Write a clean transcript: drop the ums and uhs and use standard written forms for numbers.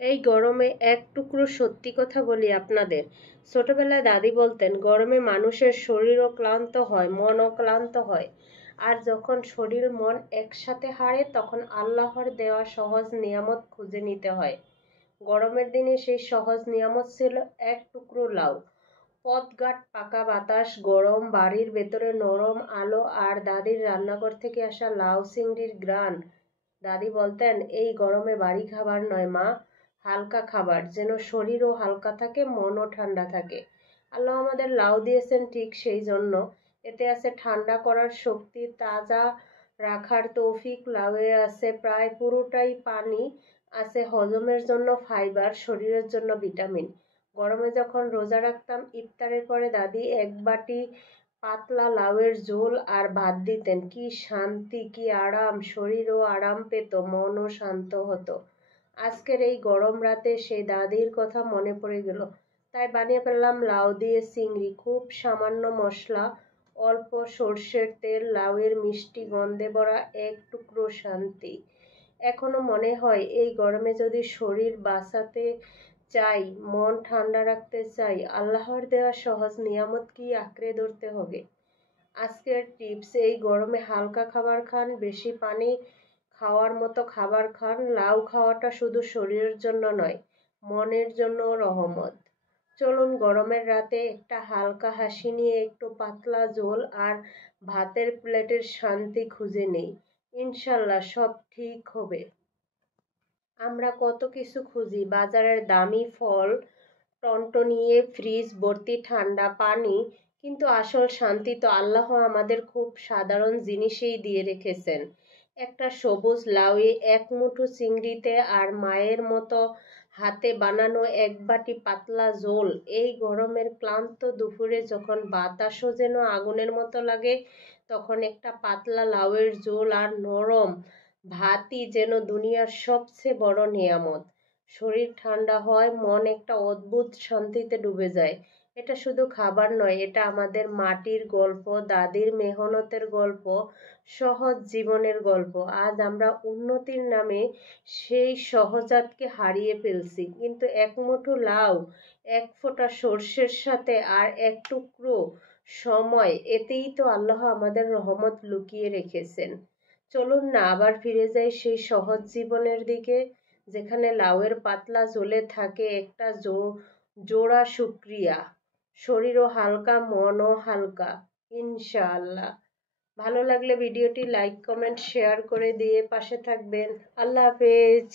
এই গরমে এক টুকরো সত্যি কথা বলি আপনাদের। ছোটবেলায় দাদি বলতেন গরমে মানুষের শরীরও ক্লান্ত হয়, মনও ক্লান্ত হয়। আর যখন শরীর মন একসাথে হারে তখন আল্লাহর দেওয়া সহজ নিয়ামত খুঁজে নিতে হয়। গরমের দিনে সেই সহজ নিয়ামত ছিল এক টুকরো লাউ। পথঘাট পাকা বাতাস, গরম বাড়ির ভেতরে নরম আলো আর দাদির রান্নাঘর থেকে আসা লাউ চিংড়ির ঘ্রাণ। দাদি বলতেন এই গরমে বাড়ি খাবার নয় মা, হালকা খাবার, যেন শরীরও হালকা থাকে মনও ঠান্ডা থাকে। আল্লাহ আমাদের লাউ দিয়েছেন ঠিক সেই জন্য। এতে আছে ঠান্ডা করার শক্তি, তাজা রাখার তৌফিক। লাউয়ে আছে প্রায় পুরোটাই পানি, আছে হজমের জন্য ফাইবার, শরীরের জন্য ভিটামিন। গরমে যখন রোজা রাখতাম ইফতারের পরে দাদি এক বাটি পাতলা লাউয়ের ঝোল আর ভাত দিতেন। কি শান্তি, কি আরাম, শরীরও আরাম পেত, মনও শান্ত হতো। আজকের এই গরম রাতে সেই দাদির কথা মনে পড়ে গেল, তাই বানিয়ে ফেললাম লাউ দিয়ে চিংড়ি। খুব সামান্য মশলা, অল্প সর্ষের তেল, লাউয়ের মিষ্টি গন্ধে ভরা এক টুকরো শান্তি। এখনো মনে হয় এই গরমে যদি শরীর বাঁচাতে চাই, মন ঠান্ডা রাখতে চাই, আল্লাহর দেওয়া সহজ নিয়ামত কি আঁকড়ে ধরতে হবে। আজকের টিপস, এই গরমে হালকা খাবার খান, বেশি পানি খাওয়ার মতো খাবার খান। লাউ খাওয়াটা শুধু শরীরের জন্য নয়, মনের জন্য রহমত। চলুন গরমের রাতে একটা হালকা হাসি নিয়ে একটু পাতলা ঝোল আর ভাতের প্লেটের শান্তি খুঁজে নেই। ইনশাল্লাহ সব ঠিক হবে। আমরা কত কিছু খুঁজি, বাজারের দামি ফল, টনটনিয়ে ফ্রিজ ভর্তি ঠান্ডা পানি, কিন্তু আসল শান্তি তো আল্লাহ আমাদের খুব সাধারণ জিনিসেই দিয়ে রেখেছেন। একটা সবুজ লাউয়ে, এক মুঠো চিংড়িতে, আর মায়ের মতো হাতে বানানো এক বাটি পাতলা ঝোল। এই গরমের ক্লান্ত দুপুরে যখন বাতাসও যেন আগুনের মতো লাগে, তখন একটা পাতলা লাউয়ের ঝোল আর নরম ভাতই যেন দুনিয়ার সবচেয়ে বড় নিয়ামত। শরীর ঠান্ডা হয়, মন একটা অদ্ভুত শান্তিতে ডুবে যায়। এটা শুধু খাবার নয়, এটা আমাদের মাটির গল্প, দাদির মেহনতের গল্প, সহজ জীবনের গল্প। আজ আমরা উন্নতির নামে সেই সহজাতকে হারিয়ে ফেলছি, কিন্তু এক মুঠো লাউ, এক ফোঁটা সর্ষের সাথে আর এক টুকরো সময়, এতেই তো আল্লাহ আমাদের রহমত লুকিয়ে রেখেছেন। চলুন না আবার ফিরে যাই সেই সহজ জীবনের দিকে, যেখানে লাউয়ের পাতলা ঝোলে থাকে একটা জোড়া শুক্রিয়া। শরীরও হালকা, মনও হালকা, ইনশাআল্লাহ। ভালো লাগলে ভিডিওটি লাইক কমেন্ট শেয়ার করে দিয়ে পাশে থাকবেন। আল্লাহ হাফেজ।